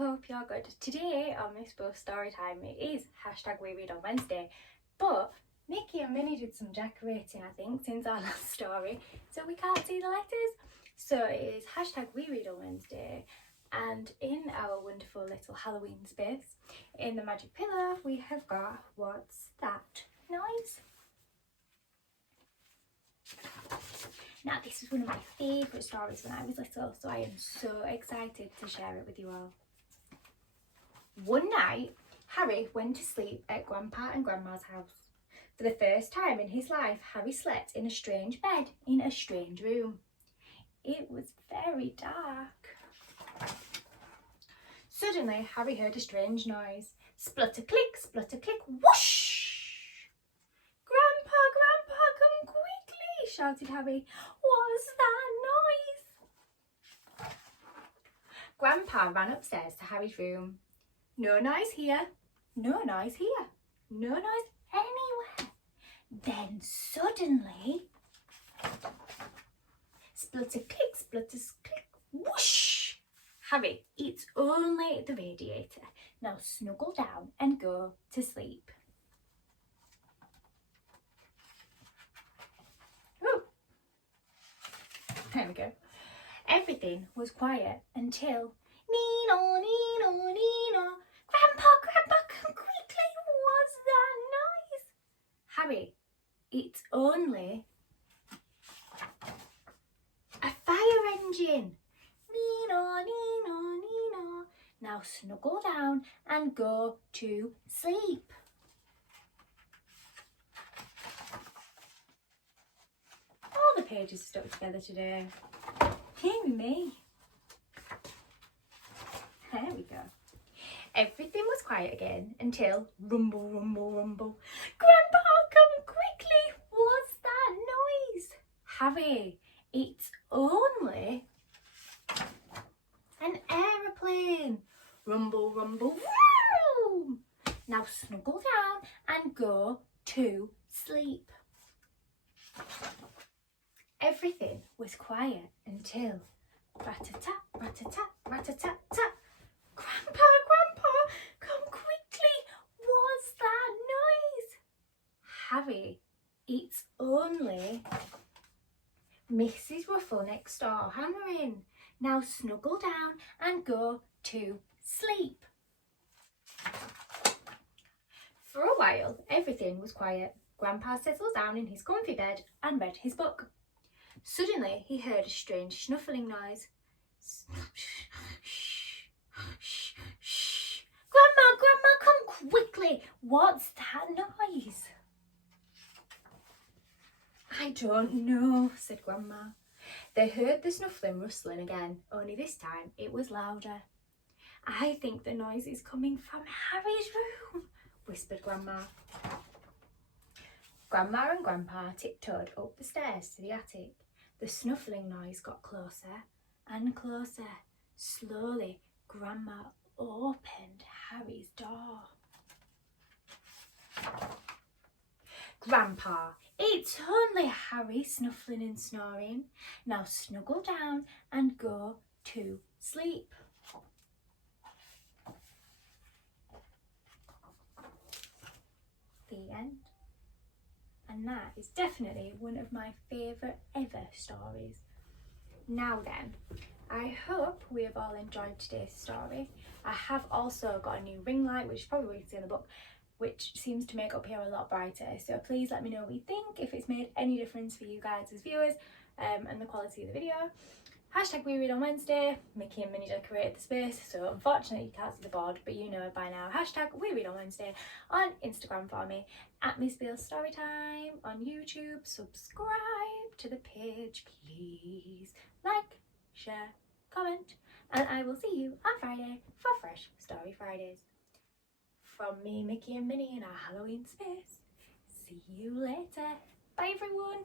hope you're good. Today on Miss Bill's story time it is hashtag we read on Wednesday, but Mickey and Minnie did some decorating I think since our last story, so we can't see the letters. So it is hashtag we read on Wednesday, and in our wonderful little Halloween space in the magic pillow we have got what's that noise. Now this was one of my favourite stories when I was little, so I am so excited to share it with you all. One night, Harry went to sleep at Grandpa and Grandma's house. For the first time in his life, Harry slept in a strange bed in a strange room. It was very dark. Suddenly, Harry heard a strange noise. Splutter-click, splutter-click, whoosh! Grandpa, Grandpa, come quickly, shouted Harry. What's that noise? Grandpa ran upstairs to Harry's room. No noise here, no noise here, no noise anywhere. Then suddenly, splutter-click, splutter-click, whoosh! Harry, it's only the radiator. Now snuggle down and go to sleep. Ooh. There we go. Everything was quiet until Nino, Nino, Nino. Grandpa, Grandpa, come quickly. What's that noise? Harry, it's only a fire engine. Nino, Nino, Nino. Now snuggle down and go to sleep. All the pages stuck together today. Hear me. There we go. Everything was quiet again until rumble, rumble, rumble. Grandpa, come quickly. What's that noise? Harry, it's only an aeroplane. Rumble, rumble, vroom. Now snuggle down and go to sleep. Everything was quiet until rat-a-tat, rat-a-tat, rat-a-tat-tat. Grandpa, Grandpa, come quickly. What's that noise? Harry, it's only Mrs. Ruffle next door hammering. Now snuggle down and go to sleep. For a while, everything was quiet. Grandpa settled down in his comfy bed and read his book. Suddenly, he heard a strange snuffling noise. Grandma, Grandma, come quickly. What's that noise? I don't know, said Grandma. They heard the snuffling rustling again, only this time it was louder. I think the noise is coming from Harry's room, whispered Grandma. Grandma and Grandpa tiptoed up the stairs to the attic. The snuffling noise got closer and closer. Slowly, Grandma opened Harry's door. Grandpa, it's only Harry snuffling and snoring. Now snuggle down and go to sleep. The end. And that is definitely one of my favourite ever stories. Now then, I hope we have all enjoyed today's story. I have also got a new ring light, which probably you can see in the book, which seems to make up here a lot brighter. So please let me know what you think, if it's made any difference for you guys as viewers, and the quality of the video. Hashtag we read on Wednesday. Mickey and Minnie decorated the space, so unfortunately you can't see the board, but you know it by now. Hashtag we read on Wednesday on Instagram for me, at Miss Bill's Storytime on YouTube. Subscribe to the page, please. Like, share, comment, and I will see you on Friday for Fresh Story Fridays. From me, Mickey and Minnie in our Halloween space. See you later. Bye everyone.